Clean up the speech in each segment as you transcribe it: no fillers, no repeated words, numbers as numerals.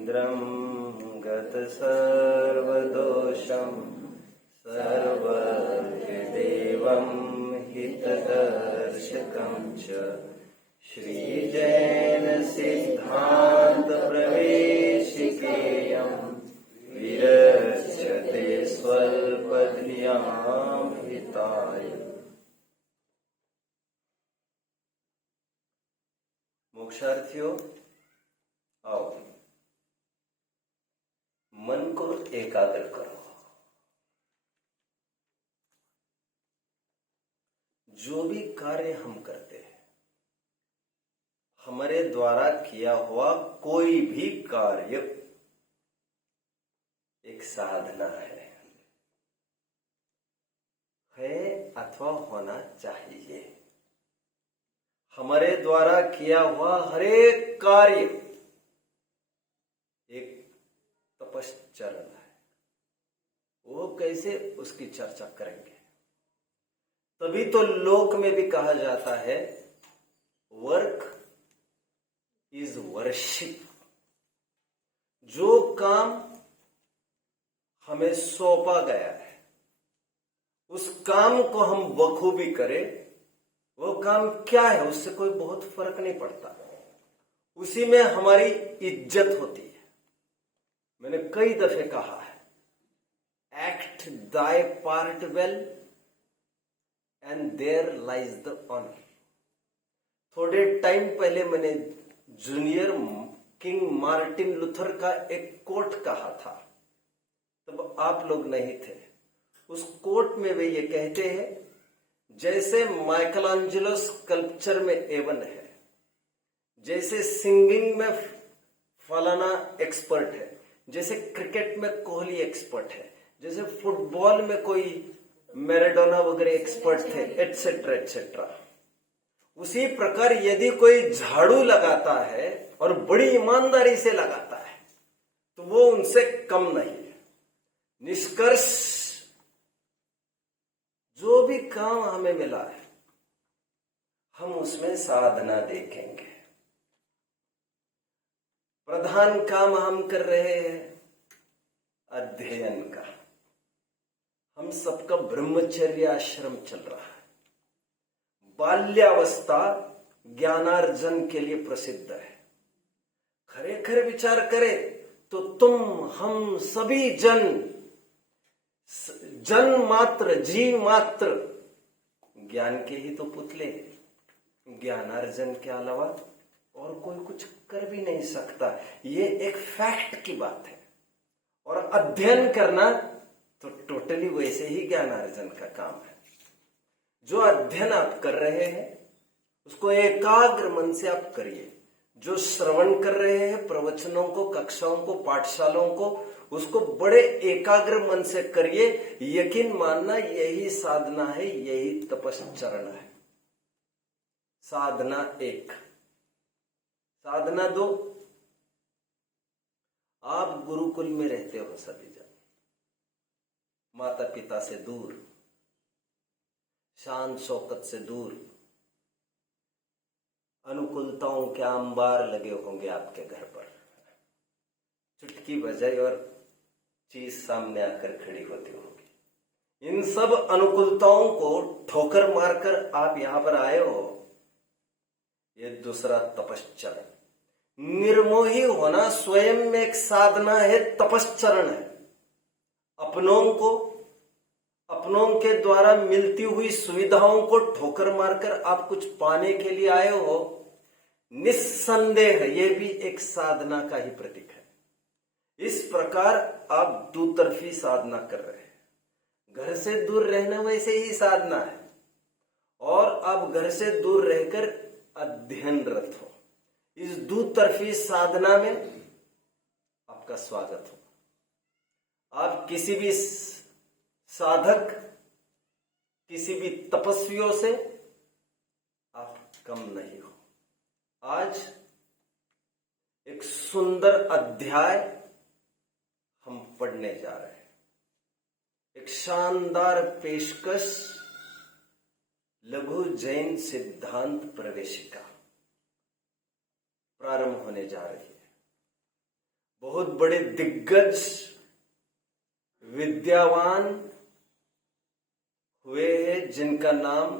इन्द्रं गतसर्वदोषं सर्वज्ञदेवं हितदर्शकं च श्रीजैनसिद्धान्तप्रवेशिकेयं विरच्यते स्वल्पधियां हिताय। मोक्षार्थियों, आओ मन को एकाग्र करो। जो भी कार्य हम करते हैं, हमारे द्वारा किया हुआ कोई भी कार्य एक साधना है अथवा होना चाहिए। हमारे द्वारा किया हुआ हर एक कार्य एक तपश्चरण है। वो कैसे, उसकी चर्चा करेंगे। तभी तो लोक में भी कहा जाता है वर्क इज वर्शिप। जो काम हमें सौंपा गया है, उस काम को हम बखूबी करें, वो काम क्या है उससे कोई बहुत फर्क नहीं पड़ता। उसी में हमारी इज्जत होती है। मैंने कई दफे कहा है, act thy part well and there lies the honour. थोड़े टाइम पहले मैंने जूनियर किंग मार्टिन लूथर का एक कोट कहा था, तब आप लोग नहीं थे। उस कोट में वे ये कहते हैं, जैसे माइकलएंजेलो स्कल्पचर में A1 है, जैसे सिंगिंग में फलाना एक्सपर्ट है, जैसे क्रिकेट में कोहली एक्सपर्ट है, जैसे फुटबॉल में कोई मैराडोना वगैरह एक्सपर्ट थे, एटसेट्रा एटसेट्रा। उसी प्रकार यदि कोई झाड़ू लगाता है और बड़ी ईमानदारी से लगाता है तो वो उनसे कम नहीं है। निष्कर्ष, जो भी काम हमें मिला है हम उसमें साधना देखेंगे। प्रधान काम हम कर रहे हैं अध्ययन का। हम सबका ब्रह्मचर्य आश्रम चल रहा है। बाल्यावस्था ज्ञानार्जन के लिए प्रसिद्ध है। खरेखर विचार करें तो तुम हम सभी जन मात्र, जीव मात्र ज्ञान के ही तो पुतले। ज्ञानार्जन के अलावा और कोई कुछ कर भी नहीं सकता। ये एक फैक्ट की बात है। और अध्ययन करना तो टोटली वैसे ही ज्ञानार्जन का काम है। जो अध्ययन आप कर रहे हैं उसको एकाग्र मन से आप करिए। जो श्रवण कर रहे हैं प्रवचनों को, कक्षाओं को, पाठशालाओं को, उसको बड़े एकाग्र मन से करिए। यकीन मानना यही साधना है, यही तपश्चरण है। साधना 1। साधना 2, आप गुरुकुल में रहते हो सभी जन, माता पिता से दूर, शान शौकत से दूर, अनुकूलताओं के अंबार लगे होंगे आपके घर पर। चुटकी बजाई और चीज सामने आकर खड़ी होती होगी। इन सब अनुकूलताओं को ठोकर मारकर आप यहां पर आए हो। ये दूसरा तपश्चरण। निर्मोही होना स्वयं में एक साधना है, तपश्चरण है। अपनों के द्वारा मिलती हुई सुविधाओं को ठोकर मारकर आप कुछ पाने के लिए आए हो, निस्संदेह ये भी एक साधना का ही प्रतीक है। इस प्रकार आप दुतरफी साधना कर रहे हैं। घर से दूर रहना वैसे ही साधना है, और आप घर से दूर रहकर अध्ययनरत हो। इस दुतरफी साधना में आपका स्वागत हो। आप किसी भी साधक, किसी भी तपस्वियों से आप कम नहीं हो। आज एक सुंदर अध्याय हम पढ़ने जा रहे हैं। एक शानदार पेशकश लघु जैन सिद्धांत प्रवेशिका प्रारंभ होने जा रही है। बहुत बड़े दिग्गज विद्यावान हुए हैं जिनका नाम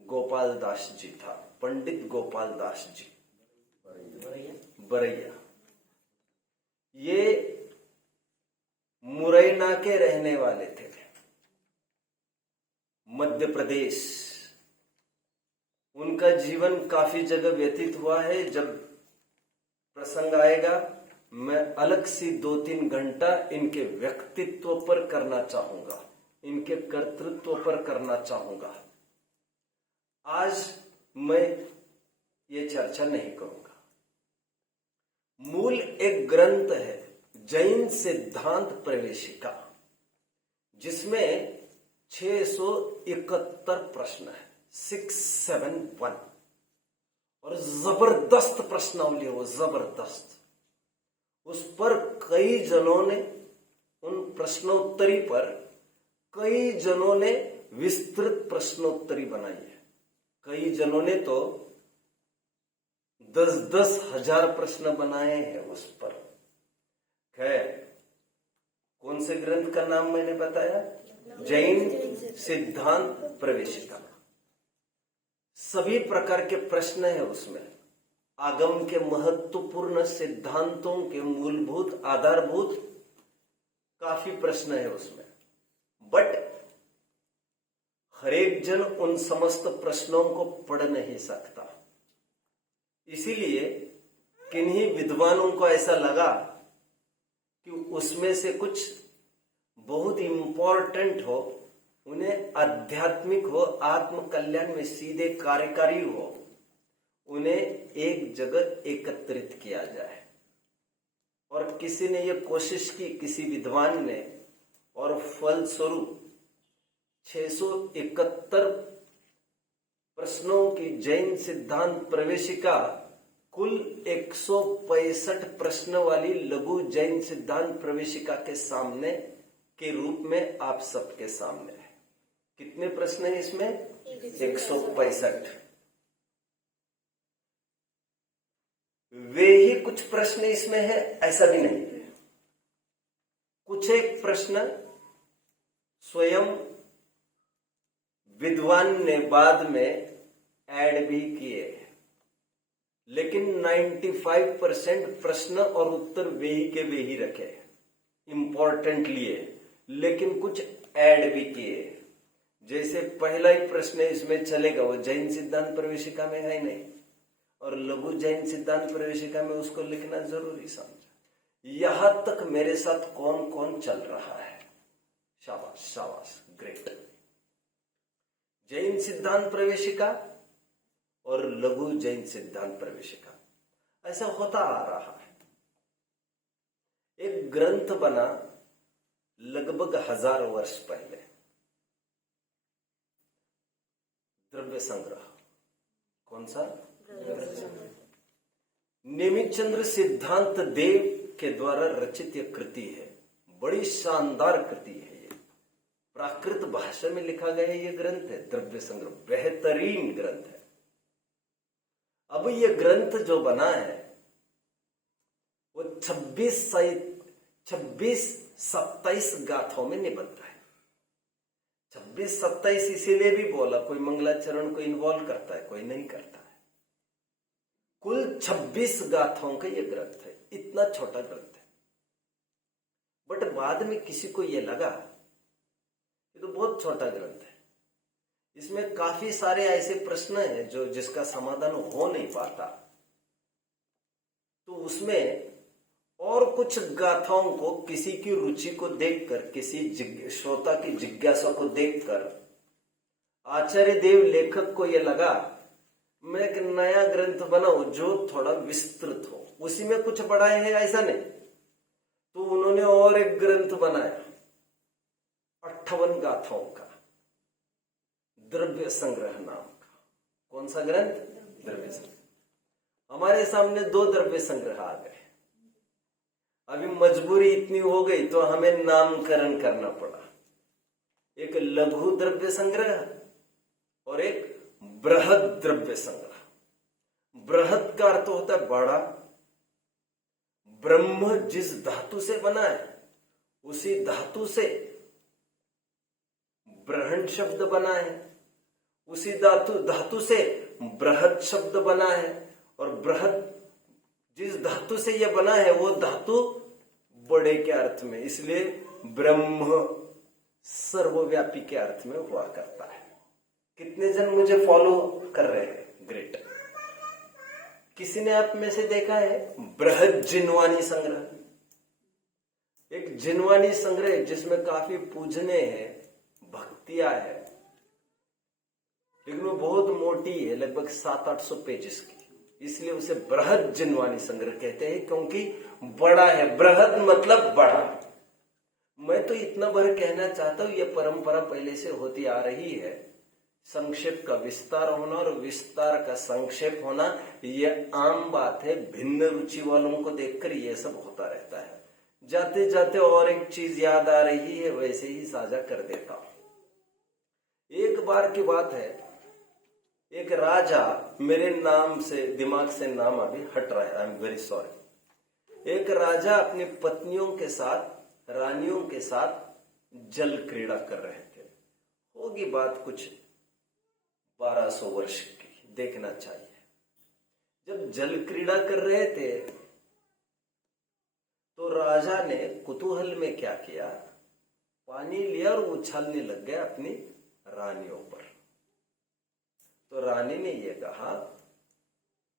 गोपाल दास जी था, पंडित गोपाल दास जी बरैया। ये मुरैना के रहने वाले थे, मध्य प्रदेश। उनका जीवन काफी जगह व्यतीत हुआ है। जब प्रसंग आएगा मैं अलग सी 2-3 घंटा इनके व्यक्तित्व पर करना चाहूंगा, इनके कर्तृत्व पर करना चाहूंगा। आज मैं ये चर्चा नहीं करूंगा। मूल एक ग्रंथ है जैन सिद्धांत प्रवेशिका, जिसमें 671 प्रश्न है, 671, और जबरदस्त प्रश्नावली है वो, जबरदस्त। उस पर कई जनों ने, उन प्रश्नोत्तरी पर कई जनों ने विस्तृत प्रश्नोत्तरी बनाई है। कई जनों ने तो 10-10 हजार प्रश्न बनाए हैं उस पर। खैर, कौन से ग्रंथ का नाम मैंने बताया? जैन सिद्धांत प्रवेशिका। सभी प्रकार के प्रश्न है उसमें, आगम के महत्वपूर्ण सिद्धांतों के मूलभूत आधारभूत काफी प्रश्न है उसमें। बट हरेक जन उन समस्त प्रश्नों को पढ़ नहीं सकता। इसीलिए किन्हीं विद्वानों को ऐसा लगा कि उसमें से कुछ बहुत इंपॉर्टेंट हो, उन्हें आध्यात्मिक हो, आत्म कल्याण में सीधे कार्यकारी हो, उन्हें एक जगह एकत्रित किया जाए। और किसी ने यह कोशिश की, किसी विद्वान ने, और फलस्वरूप 671 प्रश्नों की जैन सिद्धांत प्रवेशिका कुल 165 प्रश्न वाली लघु जैन सिद्धांत प्रवेशिका के सामने के रूप में आप सबके सामने है। कितने प्रश्न है इसमें? 165। वे ही कुछ प्रश्न इसमें है ऐसा भी नहीं है। कुछ एक प्रश्न स्वयं विद्वान ने बाद में ऐड भी किए, लेकिन 95% प्रश्न और उत्तर वे ही के वे ही रखे, इंपॉर्टेंट लिए, लेकिन कुछ ऐड भी किए। जैसे पहला ही प्रश्न इसमें चलेगा, वो जैन सिद्धांत प्रवेशिका में है नहीं, और लघु जैन सिद्धांत प्रवेशिका में उसको लिखना जरूरी समझा। यहां तक मेरे साथ कौन कौन चल रहा है? शाबाश शाबाश, ग्रेट। जैन सिद्धांत प्रवेशिका और लघु जैन सिद्धांत प्रवेशिका, ऐसा होता आ रहा है। एक ग्रंथ बना लगभग 1000 वर्ष पहले, द्रव्य संग्रह। कौन सा? नेमिचंद्र सिद्धांत देव के द्वारा रचित यह कृति है, बड़ी शानदार कृति है। ये प्राकृत भाषा में लिखा गया ये ग्रंथ है, द्रव्य संग्रह, बेहतरीन ग्रंथ है। अब ये ग्रंथ जो बना है वो 26-27 गाथों में निबद्ध है। 26-27 इसीलिए भी बोला, कोई मंगलाचरण को इन्वॉल्व करता है, कोई नहीं करता है। कुल 26 गाथाओं का ये ग्रंथ है, इतना छोटा ग्रंथ है। बट बाद में किसी को ये लगा ये तो बहुत छोटा ग्रंथ है, इसमें काफी सारे ऐसे प्रश्न हैं जो जिसका समाधान हो नहीं पाता, तो उसमें और कुछ गाथाओं को किसी की रुचि को देखकर, किसी श्रोता की जिज्ञासा को देखकर आचार्य देव लेखक को यह लगा मैं एक नया ग्रंथ बनाऊं जो थोड़ा विस्तृत हो, उसी में कुछ बढ़ाए हैं ऐसा नहीं। तो उन्होंने और एक ग्रंथ बनाया 58 गाथाओं का, द्रव्य संग्रह नाम का। कौन सा ग्रंथ? द्रव्य संग्रह। हमारे सामने 2 द्रव्य संग्रह आ गए। अभी मजबूरी इतनी हो गई तो हमें नामकरण करना पड़ा, एक लघु द्रव्य संग्रह और एक बृहद द्रव्य संग्रह। बृहद का अर्थ होता है बड़ा, ब्रह्म जिस धातु से बना है उसी धातु से ब्रह्मंड शब्द बना है, उसी धातु से बृहत शब्द बना है, और बृहत जिस धातु से यह बना है वो धातु बड़े के अर्थ में, इसलिए ब्रह्म सर्वव्यापी के अर्थ में हुआ करता है। कितने जन मुझे फॉलो कर रहे हैं? ग्रेट। किसी ने आप में से देखा है बृहद जिनवानी संग्रह? एक जिनवानी संग्रह जिसमें काफी पूजने हैं, भक्तियां है, लेकिन वो बहुत मोटी है, लगभग 700-800 पेजेस की, इसलिए उसे बृहद जिनवानी संग्रह कहते हैं, क्योंकि बड़ा है। बृहद मतलब बड़ा। मैं तो इतना भर कहना चाहता हूं, यह परंपरा पहले से होती आ रही है। संक्षेप का विस्तार होना और विस्तार का संक्षेप होना यह आम बात है। भिन्न रुचि वालों को देखकर यह सब होता रहता है। जाते जाते और एक चीज याद आ रही है, वैसे ही साझा कर देता हूं। एक बार की बात है, एक राजा, मेरे नाम से दिमाग से नाम अभी हट रहा है, आई एम वेरी सॉरी। एक राजा अपनी पत्नियों के साथ, रानियों के साथ जल क्रीड़ा कर रहे थे। होगी बात कुछ 1200 वर्ष की, देखना चाहिए। जब जल क्रीड़ा कर रहे थे तो राजा ने कुतूहल में क्या किया, पानी लिया और उछालने लग गया अपनी रानियों पर। तो रानी ने यह कहा,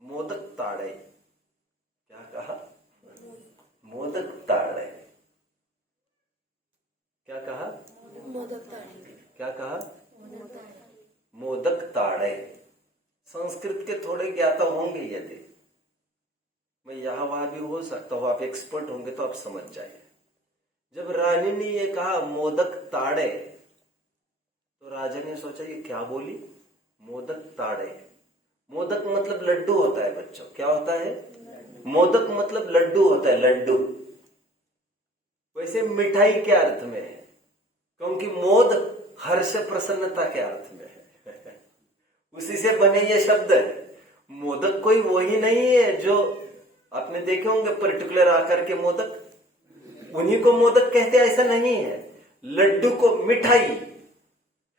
मोदक ताड़े। क्या कहा? मोदक ताड़े। क्या कहा? मोदक ताड़े। क्या कहा? मोदक ताड़े। संस्कृत के थोड़े ज्ञाता होंगे, यदि मैं यहाँ वहां भी हो सकता हूँ, आप एक्सपर्ट होंगे तो आप समझ जाइए। जब रानी ने ये कहा मोदक ताड़े, तो राजा ने सोचा ये क्या बोली, मोदक ताड़े। मोदक मतलब लड्डू होता है बच्चों। क्या होता है? मोदक मतलब लड्डू होता है, लड्डू। वैसे मिठाई के अर्थ में है, क्योंकि मोद हर्ष प्रसन्नता के अर्थ में है। उसी से बने ये शब्द है। मोदक कोई वही नहीं है जो आपने देखे होंगे पर्टिकुलर आकार के मोदक, उन्हीं को मोदक कहते हैं, ऐसा नहीं है। लड्डू को मिठाई,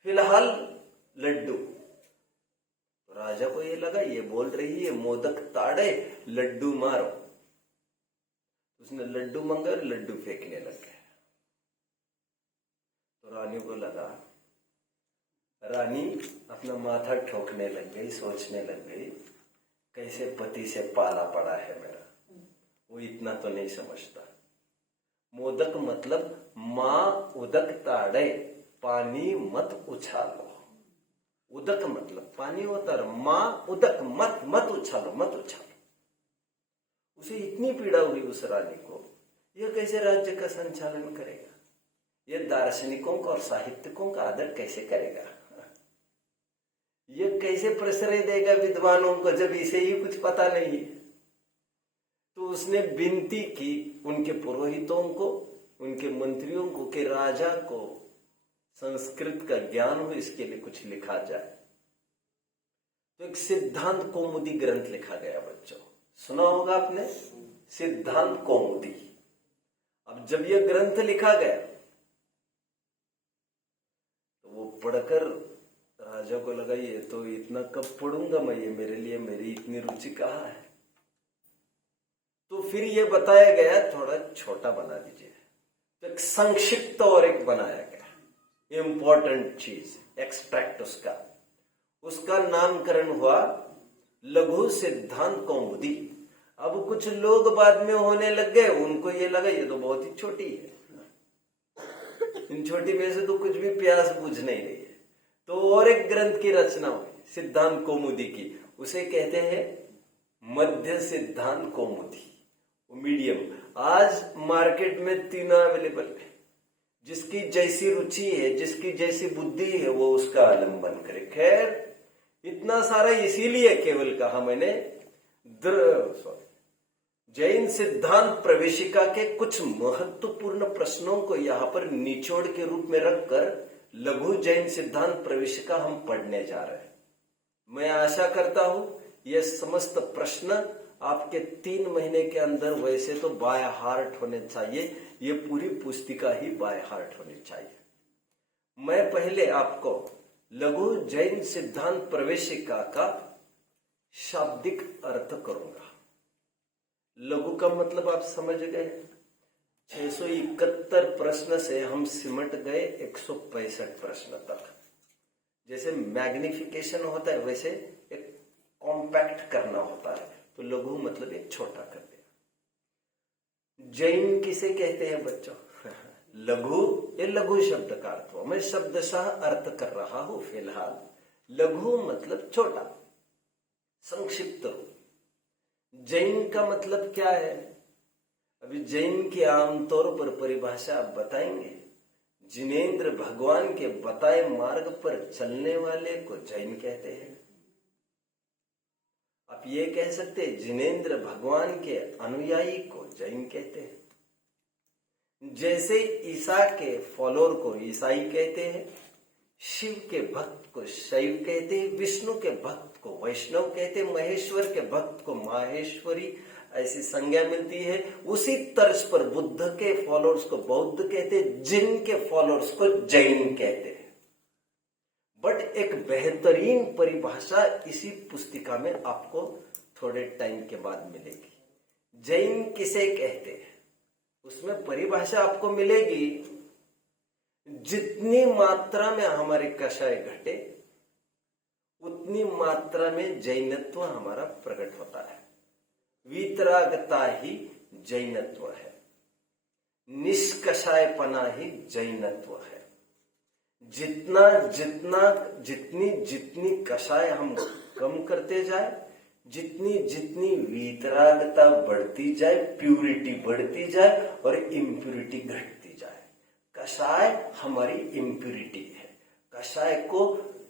फिलहाल लड्डू। तो राजा को ये लगा ये बोल रही है मोदक ताड़े, लड्डू मारो। उसने लड्डू मंगा और लड्डू फेंकने लग गया। तो रानी को लगा, रानी अपना माथा ठोकने लग गई, सोचने लग गई कैसे पति से पाला पड़ा है मेरा, वो इतना तो नहीं समझता। मोदक मतलब माँ उदक ताड़े, पानी मत उछालो। उदक मतलब पानी होता है, माँ उदक मत उछालो, मत उछालो। उसे इतनी पीड़ा हुई उस रानी को, यह कैसे राज्य का संचालन करेगा, यह दार्शनिकों का और साहित्यिकों का आदर कैसे करेगा, यह कैसे प्रश्रय देगा विद्वानों को जब इसे ही कुछ पता नहीं है। तो उसने विनती की उनके पुरोहितों को, उनके मंत्रियों को कि राजा को संस्कृत का ज्ञान हो, इसके लिए कुछ लिखा जाए। तो एक सिद्धांत कौमुदी ग्रंथ लिखा गया बच्चों, सुना होगा आपने, सिद्धांत कौमुदी। अब जब यह ग्रंथ लिखा गया तो वो पढ़कर राजा को लगा ये तो इतना कब पढ़ूंगा मैं, ये मेरे लिए मेरी इतनी रुचि कहाँ है। तो फिर ये बताया गया थोड़ा छोटा बना दीजिए, तो एक संक्षिप्त और एक बनाया गया इंपॉर्टेंट चीज, एक्सट्रैक्ट उसका नामकरण हुआ लघु सिद्धांत कौमुदी। अब कुछ लोग बाद में होने लग गए, उनको ये लगा ये तो बहुत ही छोटी है, इन छोटी में से तो कुछ भी प्यास बुझ नहीं रही है। तो और एक ग्रंथ की रचना हुई सिद्धांत कौमुदी की, उसे कहते हैं मध्य सिद्धांत कौमुदी, मीडियम। आज मार्केट में तीनों अवेलेबल है, जिसकी जैसी रुचि है, जिसकी जैसी बुद्धि है, वो उसका आलम्बन करे। खैर इतना सारा इसीलिए केवल कहा मैंने, जैन सिद्धांत प्रवेशिका के कुछ महत्वपूर्ण प्रश्नों को यहां पर निचोड़ के रूप में रखकर लघु जैन सिद्धांत प्रवेशिका हम पढ़ने जा रहे हैं। मैं आशा करता हूं यह समस्त प्रश्न आपके 3 महीने के अंदर वैसे तो बाय हार्ट होने चाहिए, ये पूरी पुस्तिका ही बाय हार्ट होनी चाहिए। मैं पहले आपको लघु जैन सिद्धांत प्रवेशिका का शाब्दिक अर्थ करूंगा। लघु का मतलब आप समझ गए। 671 प्रश्न से हम सिमट गए 165 प्रश्न तक। जैसे मैग्निफिकेशन होता है वैसे एक कॉम्पैक्ट करना होता है, तो लघु मतलब एक छोटा कर दिया। जैन किसे कहते हैं बच्चों? लघु, ये लघु शब्द का अर्थ हुआ। मैं शब्दशः अर्थ कर रहा हूं फिलहाल। लघु मतलब छोटा, संक्षिप्त रूप। जैन का मतलब क्या है? अभी जैन की आमतौर पर परिभाषा आप बताएंगे। जिनेंद्र भगवान के बताए मार्ग पर चलने वाले को जैन कहते हैं। आप ये कह सकते हैं जिनेंद्र भगवान के अनुयायी को जैन कहते हैं। जैसे ईसा के फॉलोअर को ईसाई कहते हैं, शिव के भक्त को शैव कहते हैं, विष्णु के भक्त को वैष्णव कहते हैं, महेश्वर के भक्त को माहेश्वरी ऐसी संज्ञा मिलती है। उसी तर्ज पर बुद्ध के फॉलोअर्स को बौद्ध कहते हैं, जिन के फॉलोअर्स को जैन कहते हैं। बट एक बेहतरीन परिभाषा इसी पुस्तिका में आपको थोड़े टाइम के बाद मिलेगी। जैन किसे कहते हैं उसमें परिभाषा आपको मिलेगी। जितनी मात्रा में हमारे कषाय घटे उतनी मात्रा में जैनत्व हमारा प्रकट होता है। वीतरागता ही जैनत्व है, निष्कषायपना ही जैनत्व है। जितनी कषाय हम कम करते जाए, जितनी वीतरागता बढ़ती जाए, प्यूरिटी बढ़ती जाए और इम्प्यूरिटी घटती जाए। कषाय हमारी इम्प्यूरिटी है। कषाय को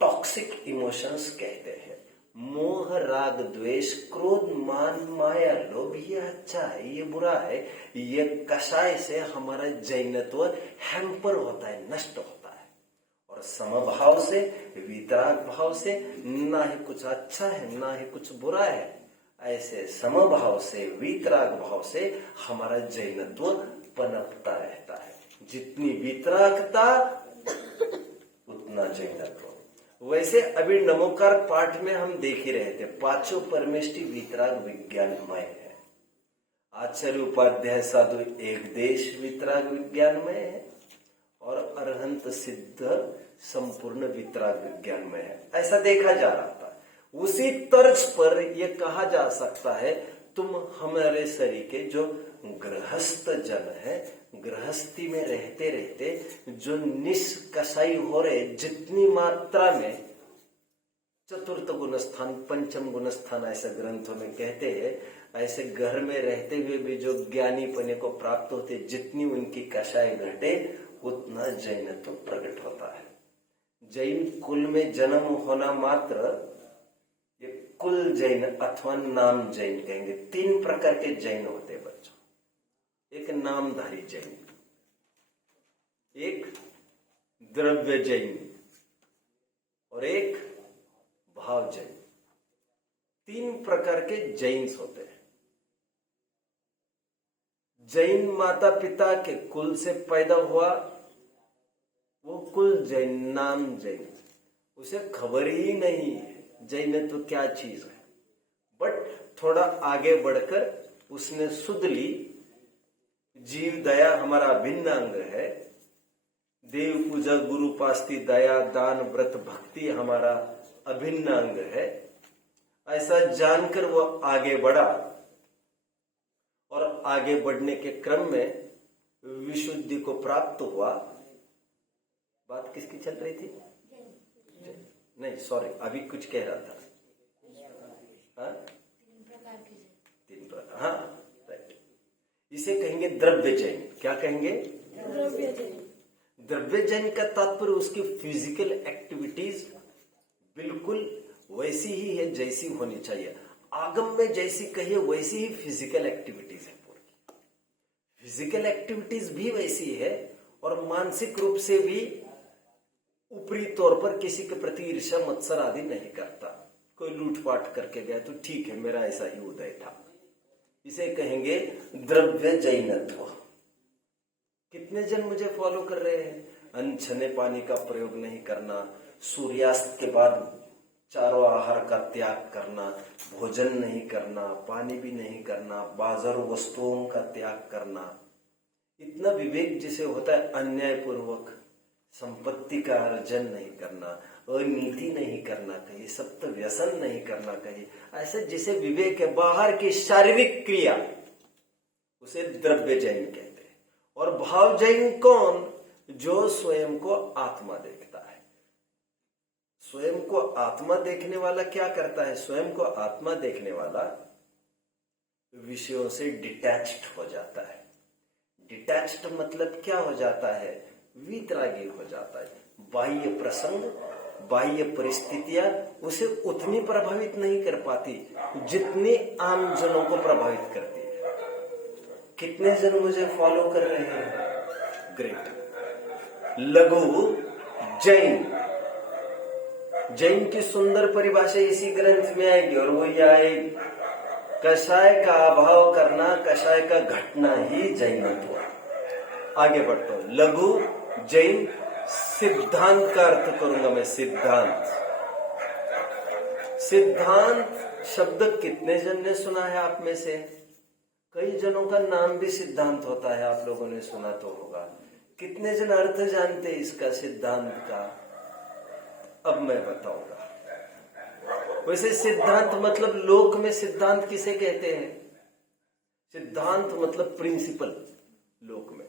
टॉक्सिक इमोशंस कहते हैं। मोह, राग, द्वेष, क्रोध, मान, माया, लोभ, ये अच्छा है, ये बुरा है। ये कषाय से हमारा जैनत्व हैम्पर होता है, नष्ट होता है। और समभाव से, वितराग भाव से, ना ही कुछ अच्छा है ना ही कुछ बुरा है, ऐसे समभाव से, वितराग भाव से हमारा जैनत्व पनपता रहता है। जितनी वितरागता उतना जैनत्व। वैसे अभी नमोकार पाठ में हम देख ही रहे थे, पांचों परमेष्टि वितराग विज्ञानमय है। आचार्य उपाध्याय साधु एक देश वितराग विज्ञानमय है और अरहंत सिद्ध संपूर्ण वितराग विज्ञानमय है। ऐसा देखा जा रहा था। उसी तर्ज पर यह कहा जा सकता है, तुम हमारे शरीर के जो गृहस्थ जन है, गृहस्थी में रहते रहते जो निष्कषाई हो रहे, जितनी मात्रा में चतुर्थ गुणस्थान, पंचम गुणस्थान ऐसे ग्रंथों में कहते हैं, ऐसे घर में रहते हुए भी जो ज्ञानी पने को प्राप्त होते, जितनी उनकी कषाय घटे उतना जैनत्व प्रकट होता है। जैन कुल में जन्म होना मात्र ये कुल जैन अथवा नाम जैन कहेंगे। 3 प्रकार के जैन होते हैं बच्चों। एक नामधारी जैन, एक द्रव्य जैन और एक भाव जैन। 3 प्रकार के जैन्स होते हैं। जैन माता पिता के कुल से पैदा हुआ वो कुल जैन, नाम जैन, उसे खबर ही नहीं है जैनत्व क्या चीज है। बट थोड़ा आगे बढ़कर उसने सुध ली, जीव दया हमारा अभिन्न अंग है, देव पूजा, गुरु पास्ती, दया, दान, व्रत, भक्ति हमारा अभिन्न अंग है। ऐसा जानकर वो आगे बढ़ा और आगे बढ़ने के क्रम में विशुद्धि को प्राप्त हुआ। बात किसकी चल रही थी? नहीं सॉरी, अभी कुछ कह रहा था। हाँ? 3 प्रकार, हाँ राइट। इसे कहेंगे द्रव्य जैन। क्या कहेंगे? द्रव्य जैन। द्रव्य जैन का तात्पर्य उसकी फिजिकल एक्टिविटीज बिल्कुल वैसी ही है जैसी होनी चाहिए। आगम में जैसी कहिए वैसी ही फिजिकल एक्टिविटीज है। पूरी फिजिकल एक्टिविटीज भी वैसी है और मानसिक रूप से भी ऊपरी तौर पर किसी के प्रति ईर्ष्या मत्सर आदि नहीं करता। कोई लूटपाट करके गया तो ठीक है, मेरा ऐसा ही उदय था, इसे कहेंगे द्रव्य जैनत्व। कितने जन मुझे फॉलो कर रहे हैं? अनछने पानी का प्रयोग नहीं करना, सूर्यास्त के बाद चारों आहार का त्याग करना, भोजन नहीं करना, पानी भी नहीं करना, बाजारू वस्तुओं का त्याग करना। इतना विवेक जिसे होता है, अन्यायपूर्वक संपत्ति का अर्जन नहीं करना, अनीति नहीं करना कहीं, सप्त व्यसन नहीं करना कहीं, ऐसे जिसे विवेक है, बाहर की शारीरिक क्रिया, उसे द्रव्य जैन कहते हैं। और भाव जैन कौन? जो स्वयं को आत्मा देखता है। स्वयं को आत्मा देखने वाला क्या करता है? स्वयं को आत्मा देखने वाला विषयों से डिटैच्ड हो जाता है। डिटैच्ड मतलब क्या हो जाता है? वितरागी हो जाता है। बाह्य प्रसंग, बाह्य परिस्थितियां उसे उतनी प्रभावित नहीं कर पाती जितनी आम जनों को प्रभावित करती है। कितने जन मुझे फॉलो कर रहे हैं? ग्रेट। लघु जैन, जैन की सुंदर परिभाषा इसी ग्रंथ में आएगी और वो ये आएगी, कषाय का अभाव करना, कषाय का घटना ही जैनत्व। आगे बढ़ता हूं। लघु जैन सिद्धांत का अर्थ करूंगा मैं। सिद्धांत, सिद्धांत शब्द कितने जन ने सुना है आप में से? कई जनों का नाम भी सिद्धांत होता है, आप लोगों ने सुना तो होगा। कितने जन अर्थ जानते हैं इसका, सिद्धांत का? अब मैं बताऊंगा। वैसे सिद्धांत मतलब, लोक में सिद्धांत किसे कहते हैं? सिद्धांत मतलब प्रिंसिपल लोक में।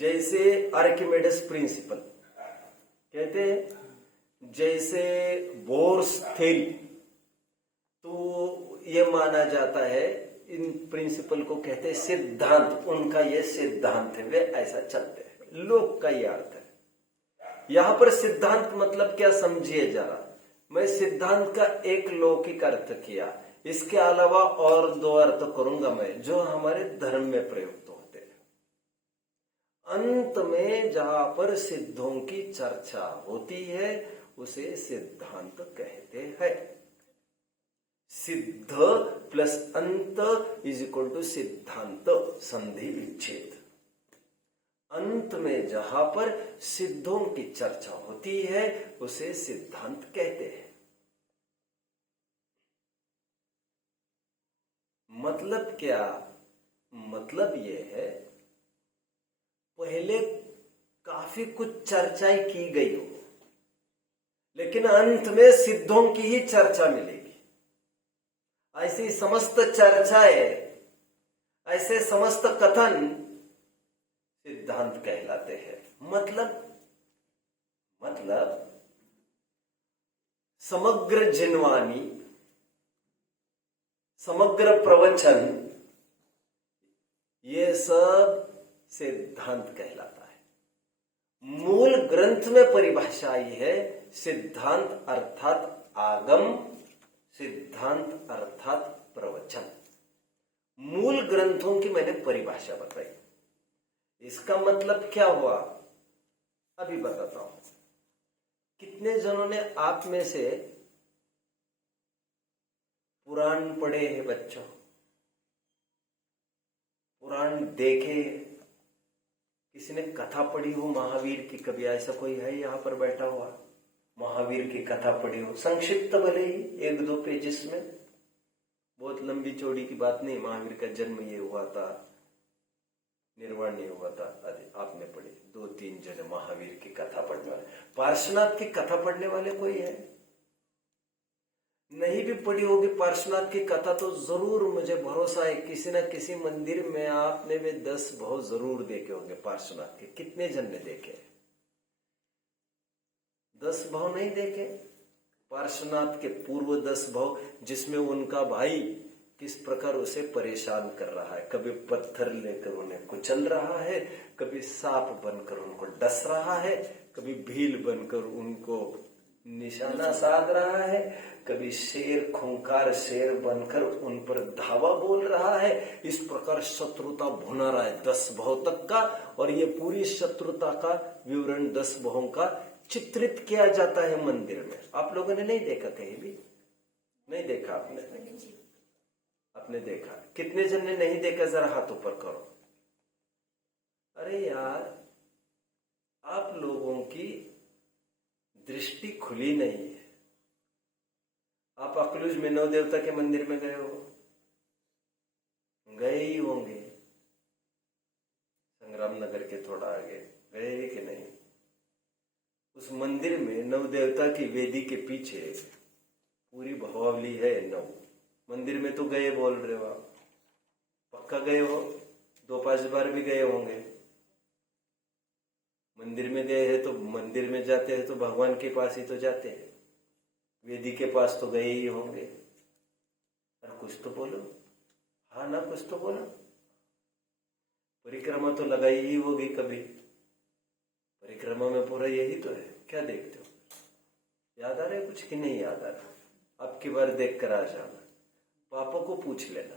जैसे आर्किमिडीज प्रिंसिपल कहते हैं, जैसे बोर्स थ्योरी, तो ये माना जाता है, इन प्रिंसिपल को कहते हैं सिद्धांत। उनका ये सिद्धांत है, वे ऐसा चलते हैं। लोक का ये अर्थ है। यहां पर सिद्धांत मतलब क्या समझिए जरा। मैं सिद्धांत का एक लौकिक अर्थ किया, इसके अलावा और दो अर्थ करूंगा मैं, जो हमारे धर्म में प्रयुक्त होते हैं। अंत में जहां पर सिद्धों की चर्चा होती है उसे सिद्धांत कहते हैं। सिद्ध प्लस अंत इज इक्वल टू सिद्धांत, संधि विच्छेद। अंत में जहां पर सिद्धों की चर्चा होती है उसे सिद्धांत कहते हैं। मतलब क्या? मतलब यह है, पहले काफी कुछ चर्चाएं की गई हो, लेकिन अंत में सिद्धों की ही चर्चा मिलेगी। ऐसी समस्त चर्चाएं, ऐसे समस्त कथन सिद्धांत कहलाते हैं। मतलब समग्र जिनवानी, समग्र प्रवचन, ये सब सिद्धांत कहलाता है। मूल ग्रंथ में परिभाषा आई है सिद्धांत अर्थात आगम, सिद्धांत अर्थात प्रवचन। मूल ग्रंथों की मैंने परिभाषा बताई। इसका मतलब क्या हुआ अभी बताता हूं। कितने जनों ने आप में से पुराण पढ़े हैं? बच्चों, पुराण देखे? किसी ने कथा पढ़ी हो महावीर की? कभी ऐसा कोई है यहां पर बैठा हुआ महावीर की कथा पढ़ी हो? संक्षिप्त भले ही 1-2 पेजेस में, बहुत लंबी चौड़ी की बात नहीं। महावीर का जन्म ये हुआ था, निर्वाण नहीं हुआ था, आपने पढ़ी। 2-3 जन महावीर की कथा पढ़ने वाले। पार्श्वनाथ की कथा पढ़ने वाले कोई है? नहीं भी पढ़ी होगी पार्श्वनाथ की कथा तो जरूर, मुझे भरोसा है किसी न किसी मंदिर में आपने वे 10 भाव जरूर देखे होंगे पार्श्वनाथ के। कितने जन ने देखे? 10 भाव नहीं देखे? पार्श्वनाथ के पूर्व 10 भाव, जिसमें उनका भाई किस प्रकार उसे परेशान कर रहा है। कभी पत्थर लेकर उन्हें कुचल रहा है, कभी सांप बनकर उनको डस रहा है, कभी भील बनकर उनको निशाना साध रहा है, कभी शेर, खूंखार शेर बनकर उन पर धावा बोल रहा है। इस प्रकार शत्रुता भुना रहा है 10 भाव तक का। और ये पूरी शत्रुता का विवरण 10 भावों का चित्रित किया जाता है मंदिर में। आप लोगों ने नहीं देखा? कहीं भी नहीं देखा आपने? आपने देखा? कितने जन ने नहीं देखा? जरा हाथ ऊपर करो। अरे यार, आप लोगों की दृष्टि खुली नहीं है। आप अकलूज में नौ देवता के मंदिर में गए हो? गए ही होंगे। संग्राम नगर के थोड़ा आगे गए ही कि नहीं? उस मंदिर में नौ देवता की वेदी के पीछे पूरी भवावली है। नौ मंदिर में तो गए बोल रहे हो आप? पक्का गए हो? 2-5 बार भी गए होंगे। मंदिर में गए हैं तो मंदिर में जाते हैं तो भगवान के पास ही तो जाते हैं। वेदी के पास तो गए ही होंगे। और कुछ तो बोलो, हाँ ना, कुछ तो बोलो। परिक्रमा तो लगाई ही होगी कभी। परिक्रमा में पूरा यही तो है। क्या देखते हो? याद आ रहा है कुछ कि नहीं याद आ रहा? अब की बार देख कर आ जाना। पापा को पूछ लेना,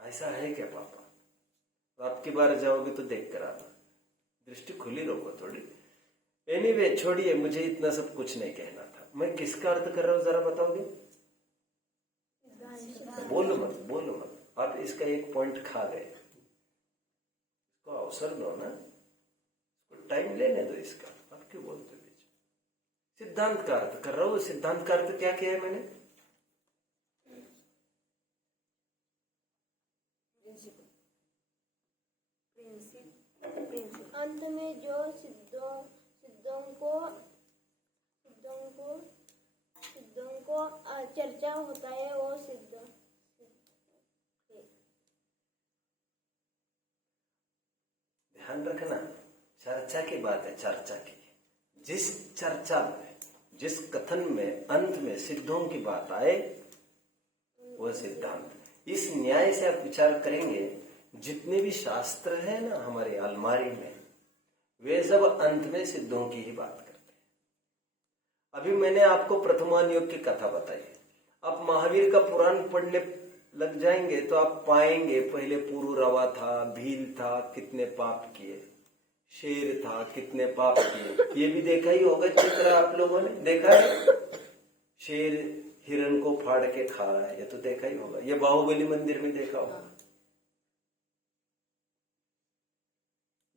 ऐसा है क्या पापा? तो आपकी बार जाओगे तो देख कर आना। दृष्टि खुली रखो थोड़ी। एनीवे, छोड़िए, मुझे इतना सब कुछ नहीं कहना था। मैं किसका अर्थ कर रहा हूं, जरा बताओगे? बोलो मत, बोलो मत। आप इसका एक पॉइंट खा गए। इसको अवसर दो ना, टाइम लेने दो इसका। आप क्यों बोलते बीच? सिद्धांत का अर्थ कर रहा हूं। सिद्धांत का अर्थ क्या किया है मैंने? अंत में जो सिद्धों को चर्चा होता है वो सिद्ध है। ध्यान रखना, चर्चा की बात है, चर्चा की। जिस चर्चा में, जिस कथन में अंत में सिद्धों की बात आए वह सिद्धांत। इस न्याय से आप विचार करेंगे, जितने भी शास्त्र है ना हमारे अलमारी में, वे सब अंत में सिद्धों की ही बात करते हैं। अभी मैंने आपको प्रथमान योग की कथा बताई। आप महावीर का पुराण पढ़ने लग जाएंगे तो आप पाएंगे पहले पुरुरवा था, भील था, कितने पाप किए। शेर था, कितने पाप किए। ये भी देखा ही होगा चित्र, आप लोगों ने देखा है? शेर हिरण को फाड़ के खा रहा है, ये तो देखा ही होगा। ये बाहुबली मंदिर में देखा होगा।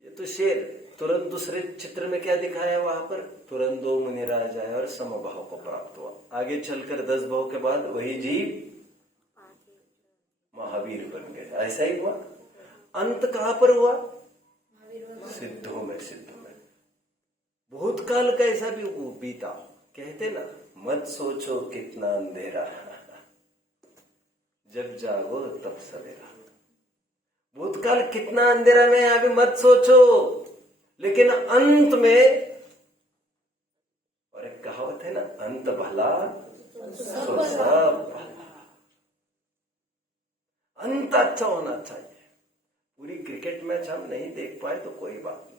ये तो शेर। तुरंत दूसरे चित्र में क्या दिखाया वहां पर? तुरंत 2 मुनिराज आए और समभाव को प्राप्त हुआ। आगे चलकर 10 भाव के बाद वही जीव महावीर बन गए। ऐसा ही हुआ। अंत कहां पर हुआ? सिद्धों में। सिद्धों में भूतकाल का ऐसा भी बीता। कहते ना, मत सोचो कितना अंधेरा, जब जागो तब सवेरा। भूतकाल कितना अंधेरा में है अभी मत सोचो, लेकिन अंत में, और एक कहावत है ना, अंत भला सो सब भला। अंत अच्छा होना चाहिए। पूरी क्रिकेट मैच हम नहीं देख पाए तो कोई बात नहीं,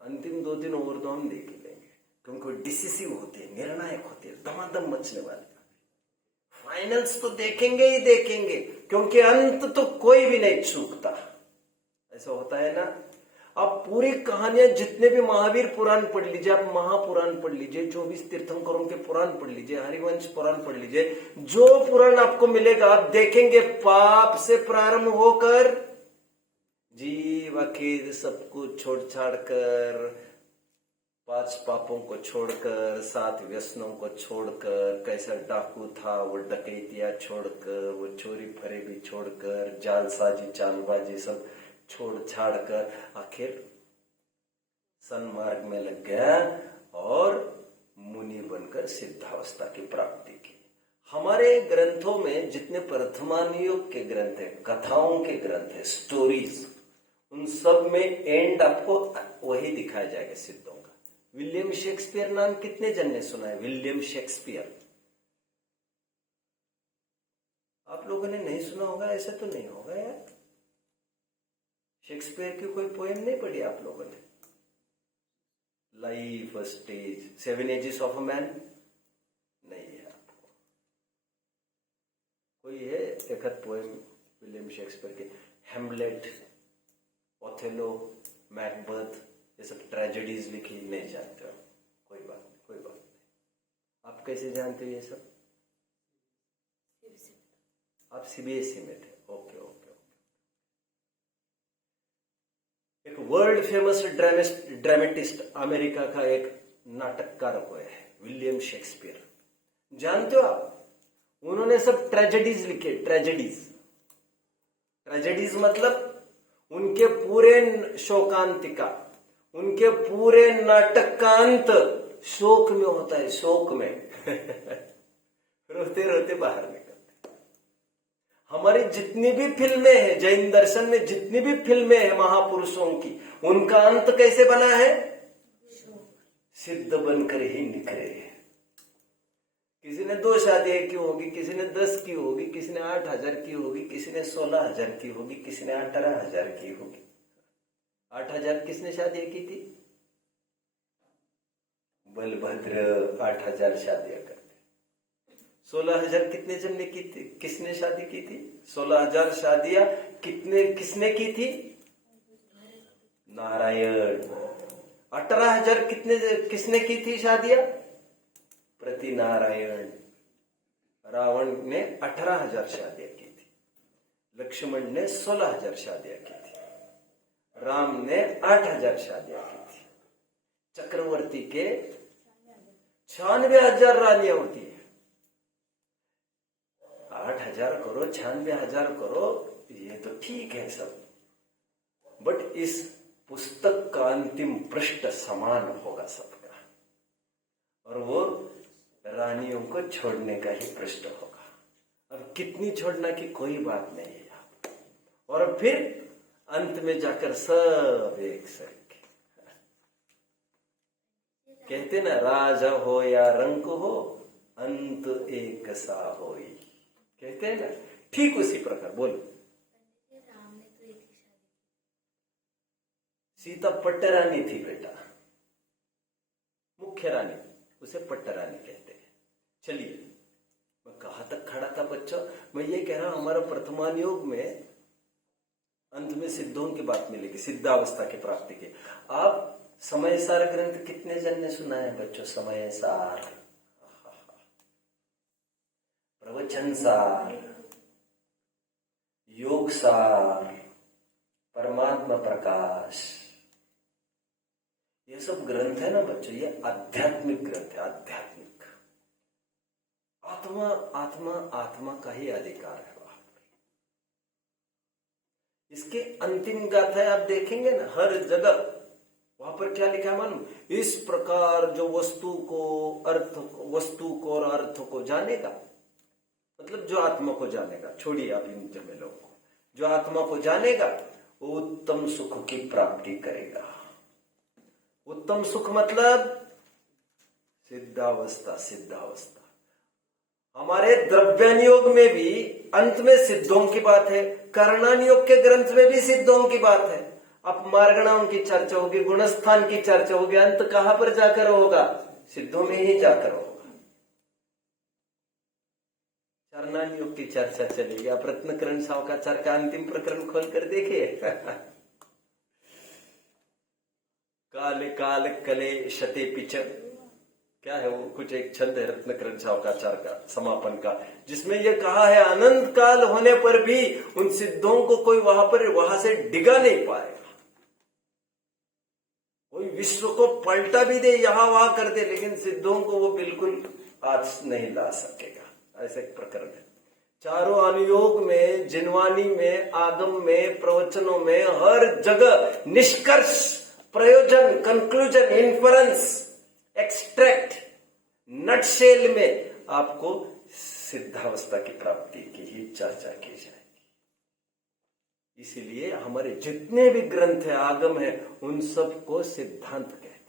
अंतिम 2-3 ओवर तो हम देख ही लेंगे, क्योंकि डिसिसिव होते हैं, निर्णायक होते हैं, दमादम मचने वाले। फाइनल्स तो देखेंगे ही देखेंगे, क्योंकि अंत तो कोई भी नहीं चूकता। ऐसा होता है ना। आप पूरी कहानियां, जितने भी महावीर पुराण पढ़ लीजिए, आप महापुराण पढ़ लीजिए, 24 तीर्थंकरों के पुराण पढ़ लीजिए, हरिवंश पुराण पढ़ लीजिए, जो पुराण आपको मिलेगा आप देखेंगे, पाप से प्रारंभ होकर जीव आखिर सब कुछ छोड़ छाड़ कर, 5 पापों को छोड़कर, 7 व्यसनों को छोड़कर, कैसा डाकू था वो डकैतियां छोड़कर, वो चोरी फरेबी छोड़कर, जालसाजी चालबाजी सब छोड़ छाड़ कर आखिर सन्मार्ग में लग गया और मुनि बनकर सिद्धावस्था की प्राप्ति की। हमारे ग्रंथों में जितने प्रथमान युग के ग्रंथ है, कथाओं के ग्रंथ है, स्टोरीज, उन सब में एंड आपको वही दिखाया जाएगा सिद्धों का। विलियम शेक्सपियर नाम कितने जन ने सुना है? विलियम शेक्सपियर आप लोगों ने नहीं सुना होगा, ऐसा तो नहीं होगा यार। शेक्सपियर की कोई पोएम नहीं पढ़ी आप लोगों ने? Life stage, 7 ages of a man नहीं है आपको? कोई है एक पोएम विलियम शेक्सपियर के? हेमलेट, ओथेलो, मैकबथ, ये सब ट्रेजेडीज लिखी, नहीं जानते हो? कोई बात नहीं, कोई बात नहीं। आप कैसे जानते हो ये सब? आप सीबीएसई में थे, ओके ओके ओके। एक वर्ल्ड फेमस ड्रामेटिस्ट अमेरिका का एक नाटककार हुए हैं विलियम शेक्सपियर, जानते हो आप? उन्होंने सब ट्रेजेडीज लिखे, ट्रेजेडीज मतलब उनके पूरे शोकांतिका, उनके पूरे नाटक का अंत शोक में होता है, शोक में रोते रोते बाहर निकलते। हमारी जितनी भी फिल्में हैं, जैन दर्शन में जितनी भी फिल्में हैं महापुरुषों की, उनका अंत कैसे बना है? सिद्ध बनकर ही निकले। किसी ने 2 शादियां की होगी, किसी ने 10 की होगी, किसी ने 8,000 की होगी, किसी ने 16,000 की होगी, किसी ने 18,000 की होगी। 8,000 किसने शादियां की थी? बलभद्र 8,000 शादियां करते। 16,000 कितने जन ने की थी? किसने शादी की थी? 16,000 शादियां किसने की थी? नारायण। 18,000 किसने की थी शादियां? प्रति नारायण। रावण ने 18,000 शादियां की थी, लक्ष्मण ने 16,000 शादियां की थी, राम ने 8,000 शादियां की थी। चक्रवर्ती के 96,000 रानियां होती है। 8,000 करो, 96,000 करो, ये तो ठीक है सब, बट इस पुस्तक का अंतिम पृष्ठ समान होगा सबका, और वो रानियों को छोड़ने का ही पृष्ठ होगा। अब कितनी छोड़ना की कोई बात नहीं है यहाँ, और फिर अंत में जाकर सब एक सरिके। कहते ना, राजा हो या रंक हो, अंत एक सा होई, कहते हैं ना, ठीक उसी प्रकार। बोलो। राम ने तो एक ही शादी, सीता पट्टरानी थी बेटा, मुख्य रानी, उसे पट्टरानी कहते हैं। चलिए, मैं कहां तक खड़ा था बच्चों? मैं ये कह रहा हूं, हमारा वर्तमान युग में अंत में सिद्धों की बात मिलेगी, सिद्धावस्था की प्राप्ति की। आप समय सार ग्रंथ कितने जन ने सुना है बच्चों? समय सार, प्रवचन सार, योग सार, परमात्मा प्रकाश, ये सब ग्रंथ है ना बच्चों, ये आध्यात्मिक ग्रंथ है। आध्यात्मिक आत्मा, आत्मा आत्मा का ही अधिकार है वहां पर। इसके अंतिम गाथा आप देखेंगे ना, हर जगह वहां पर क्या लिखा है मालूम? इस प्रकार जो वस्तु को और अर्थ को जानेगा, मतलब जो आत्मा को जानेगा, छोड़िए आप इन जमेलों को, जो आत्मा को जानेगा वो उत्तम सुख की प्राप्ति करेगा। उत्तम सुख मतलब सिद्धावस्था। सिद्धावस्था हमारे द्रव्यानुयोग में भी अंत में सिद्धों की बात है, करणानुयोग के ग्रंथ में भी सिद्धों की बात है। अब मार्गणाओं की चर्चा होगी, गुणस्थान की चर्चा होगी, अंत कहां पर जाकर होगा? सिद्धों में ही जाकर होगा। चरणानुयोग की चर्चा चलेगी। आप रत्नकरण सावकाचार्य का अंतिम प्रकरण खोलकर देखिए। काल काल कले शते पिच, क्या है वो? कुछ एक छंद है रत्नकरण सावकाचार्य का समापन का, जिसमें यह कहा है अनंत काल होने पर भी उन सिद्धों को कोई वहां से डिगा नहीं पाएगा। कोई विश्व को पलटा भी दे, यहां वहां कर दे, लेकिन सिद्धों को वो बिल्कुल आज नहीं ला सकेगा। ऐसे एक प्रकरण है। चारों अनुयोग में, जिनवानी में, आगम में, प्रवचनों में, हर जगह निष्कर्ष, प्रयोजन, कंक्लूजन, इन्फरेंस, एक्सट्रैक्ट, नटशेल में आपको सिद्धावस्था की प्राप्ति की ही चर्चा की जाएगी। इसीलिए हमारे जितने भी ग्रंथ है, आगम है, उन सबको सिद्धांत कहते हैं।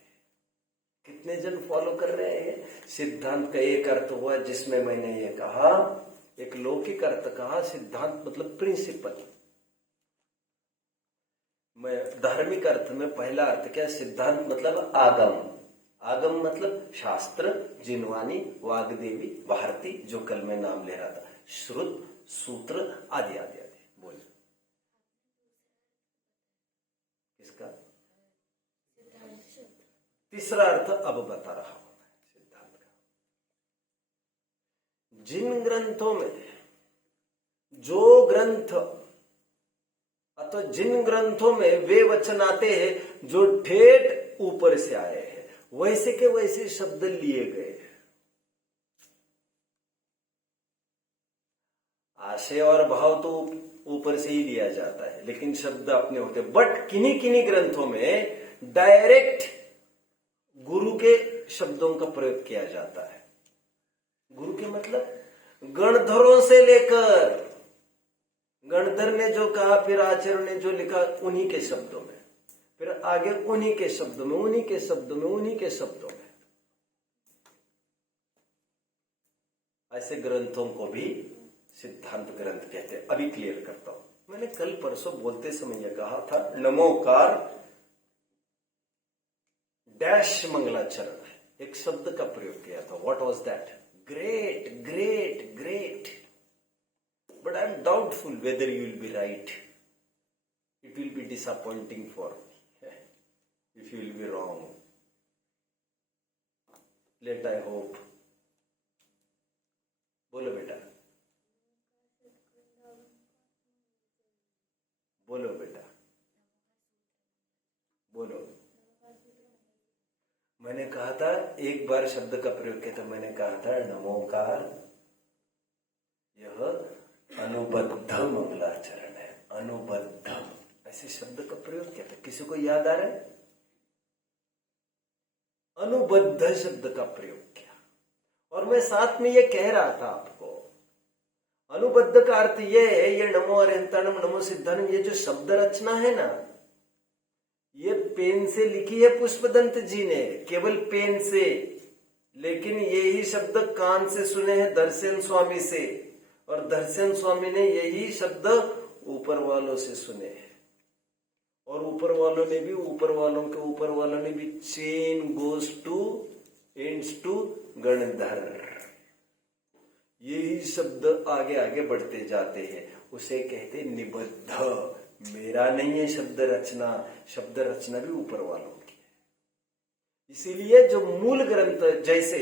कितने जन फॉलो कर रहे हैं? सिद्धांत का एक अर्थ हुआ जिसमें मैंने ये कहा, एक लौकिक अर्थ कहा, सिद्धांत मतलब प्रिंसिपल। मैं धार्मिक अर्थ में पहला अर्थ क्या? सिद्धांत मतलब आगम। आगम मतलब शास्त्र, जिनवानी, वाग्देवी, भारती, जो कल मैं नाम ले रहा था, श्रुत, सूत्र आदि आदि आदि। बोल, किसका? तीसरा अर्थ अब बता रहा हूं मैं सिद्धांत का। जिन ग्रंथों में जो ग्रंथ अथवा जिन ग्रंथों में वे वचन आते हैं जो ठेठ ऊपर से आए हैं, वैसे के वैसे शब्द लिए गए। आशय और भाव तो ऊपर से ही लिया जाता है, लेकिन शब्द अपने होते। बट किन्हीं किन्हीं ग्रंथों में डायरेक्ट गुरु के शब्दों का प्रयोग किया जाता है। गुरु के मतलब गणधरों से लेकर, गणधर ने जो कहा, फिर आचार्य ने जो लिखा, उन्हीं के शब्दों में, फिर आगे उन्हीं के शब्दों में, उन्हीं के शब्दों में, उन्हीं के शब्दों में। ऐसे ग्रंथों को भी सिद्धांत ग्रंथ कहते हैं। अभी क्लियर करता हूं। मैंने कल परसों बोलते समय यह कहा था, नमोकार डैश मंगलाचरण, एक शब्द का प्रयोग किया था। What was that? Great, great, great. But I am doubtful whether you will be right. It will be disappointing for me if you will be wrong. Let I hope. बोलो बेटा, बोलो बेटा, बोलो। मैंने कहा था, एक बार शब्द का प्रयोग किया था, मैंने कहा था नमोकार, यह अनुबद्ध मंगलाचरण है। अनुबद्ध, ऐसे शब्द का प्रयोग किया था। किसी को याद आ रहा है? अनुबद्ध शब्द का प्रयोग किया। और मैं साथ में ये कह रहा था आपको, अनुबद्ध का अर्थ ये है, ये नमो अरिहंताणम, नमो सिद्धानम, ये जो शब्द रचना है ना, ये पेन से लिखी है पुष्पदंत जी ने, केवल पेन से। लेकिन यही शब्द कान से सुने हैं दर्शन स्वामी से, और दर्शन स्वामी ने यही शब्द ऊपर वालों से सुने हैं। और ऊपर वालों ने भी, ऊपर वालों के ऊपर वालों ने भी, chain goes to ends to गणधर। यही शब्द आगे आगे बढ़ते जाते हैं, उसे कहते निबद्ध। मेरा नहीं है शब्द रचना, शब्द रचना भी ऊपर वालों की है। इसीलिए जो मूल ग्रंथ, जैसे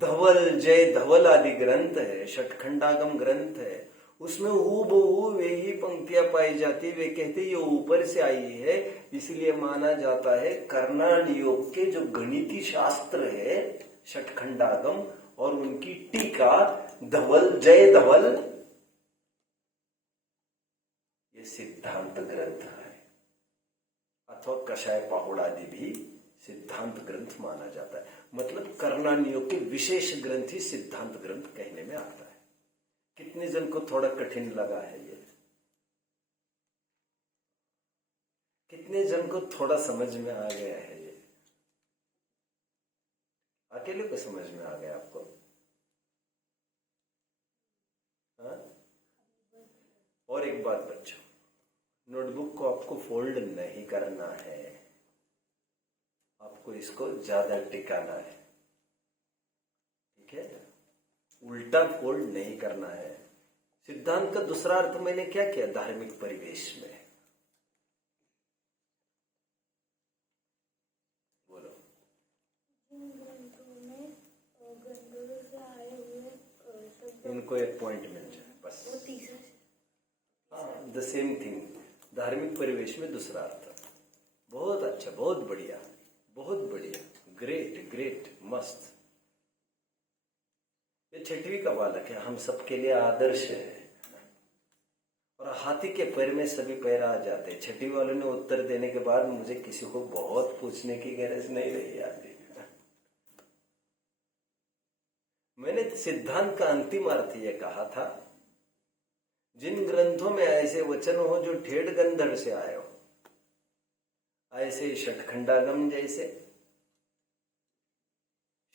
धवल, जय धवल आदि ग्रंथ है, षटखंडागम ग्रंथ है, उसमें हूबहू वे ही पंक्तियां पाई जाती। वे कहते ये ऊपर से आई है, इसलिए माना जाता है कर्णाड योग के जो गणितीय शास्त्र है षटखंडागम, और उनकी टीका धवल, जय धवल, ये सिद्धांत ग्रंथ है। अथवा कषाय पाहुड़ आदि भी सिद्धांत ग्रंथ माना जाता है। मतलब कर्णाड योग के विशेष ग्रंथ ही सिद्धांत ग्रंथ कहने में आता है। कितने जन को थोड़ा कठिन लगा है ये? कितने जन को थोड़ा समझ में आ गया है ये? अकेले को समझ में आ गया आपको? हाँ? और एक बात बच्चों, नोटबुक को आपको फोल्ड नहीं करना है, आपको इसको ज्यादा टिकाना है, ठीक है? उल्टा फोल्ड नहीं करना है। सिद्धांत का दूसरा अर्थ मैंने क्या किया? धार्मिक परिवेश में। बोलो। जिन ग्रंथों में गंधर्वों से आए हुए शब्द, इनको एक पॉइंट मिल जाए बस। वो तीसरा, हाँ, द सेम थिंग। धार्मिक परिवेश में दूसरा अर्थ। बहुत अच्छा, बहुत बढ़िया, बहुत बढ़िया, ग्रेट ग्रेट, मस्त। ये छठवीं का बालक है, हम सबके लिए आदर्श है। और हाथी के पैर में सभी पैर आ जाते हैं। छठी वालों ने उत्तर देने के बाद मुझे किसी को बहुत पूछने की गरज नहीं रही आगे। मैंने सिद्धांत का अंतिम अर्थ यह कहा था, जिन ग्रंथों में ऐसे वचन हो जो ठेठ गंधर से आए हो, ऐसे षटखंडागम जैसे,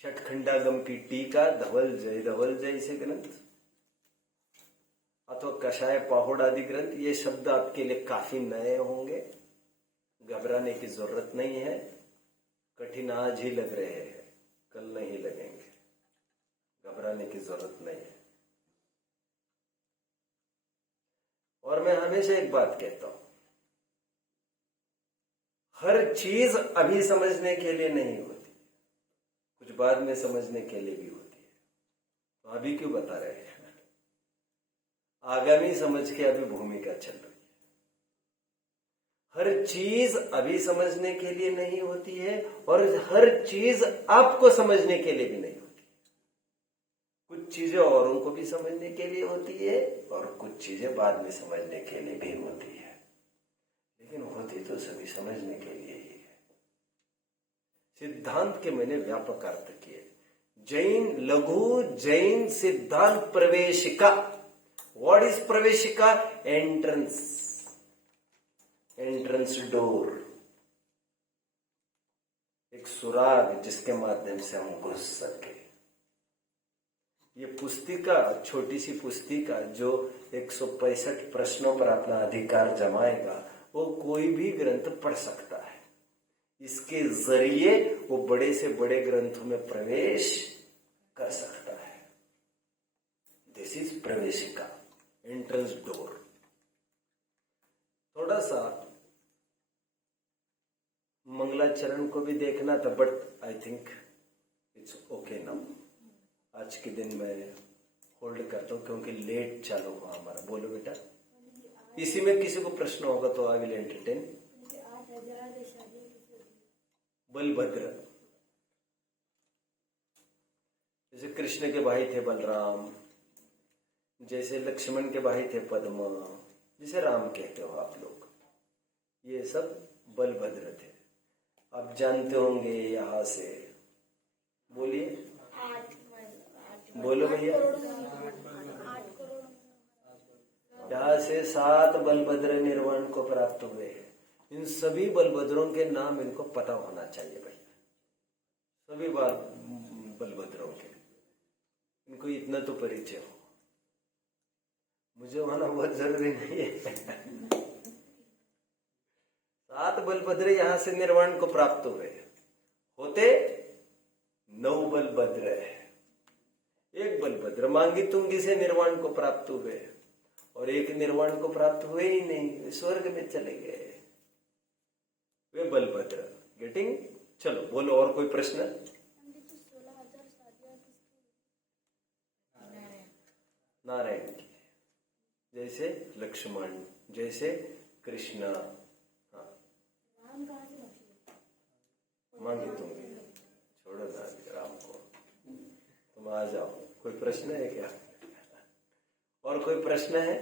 षटखंडागम की टीका धवल, जय धवल जैसे ग्रंथ, अथवा कषाय पाहुड़ आदि ग्रंथ, ये शब्द आपके लिए काफी नए होंगे। घबराने की जरूरत नहीं है। कठिन आज ही लग रहे हैं, कल नहीं लगेंगे। घबराने की जरूरत नहीं है। और मैं हमेशा एक बात कहता हूं, हर चीज अभी समझने के लिए नहीं होती, कुछ बाद में समझने के लिए भी होती है। तो अभी क्यों बता रहे हैं? आगामी समझ के अभी भूमिका चल रही है। हर चीज अभी समझने के लिए नहीं होती है और हर चीज आपको समझने के लिए भी नहीं होती। कुछ चीजें औरों को भी समझने के लिए होती है और कुछ चीजें बाद में समझने के लिए भी होती है, लेकिन होती तो सभी समझने के लिए ही है। सिद्धांत के मैंने व्यापक अर्थ किए। जैन लघु जैन सिद्धांत प्रवेशिका। व्हाट इज प्रवेशिका? एंट्रेंस डोर, एक सुराग जिसके माध्यम से हम घुस सके। ये पुस्तिका, छोटी सी पुस्तिका जो 165 प्रश्नों पर अपना अधिकार जमाएगा, वो कोई भी ग्रंथ पढ़ सकता है। इसके जरिए वो बड़े से बड़े ग्रंथों में प्रवेश कर सकता है। दिस इज प्रवेशिका, एंट्रेंस डोर। थोड़ा सा मंगलाचरण को भी देखना था, but I think it's okay now. आज के दिन मैं होल्ड करता हूं क्योंकि लेट चालू हुआ हमारा। बोलो बेटा, इसी में किसी को प्रश्न होगा तो आई विल एंटरटेन। बलभद्र, जैसे कृष्ण के भाई थे बलराम, जैसे लक्ष्मण के भाई थे पद्म, जिसे राम कहते हो आप लोग, ये सब बलभद्र थे। आप जानते होंगे यहां से, बोलिए, बोलो भैया। यहाँ से 7 बलभद्र निर्वाण को प्राप्त हुए हैं। इन सभी बलभद्रों के नाम इनको पता होना चाहिए भैया, सभी बलभद्रों के इनको इतना तो परिचय हो। मुझे होना बहुत जरूरी नहीं है। 7 बलभद्र यहाँ से निर्वाण को प्राप्त हुए, होते 9 बलभद्र है। एक बलभद्र मांगी तुंगी से निर्वाण को प्राप्त हुए और एक निर्वाण को प्राप्त हुए ही नहीं, वे स्वर्ग में चले गए, वे बलभद्र। गेटिंग? चलो बोलो, और कोई प्रश्न? नारायण की, जैसे लक्ष्मण, जैसे कृष्ण। हाँ, मांगी तुंगी, छोड़ो ना राम को, तुम आ जाओ। कोई प्रश्न है क्या? और कोई प्रश्न है?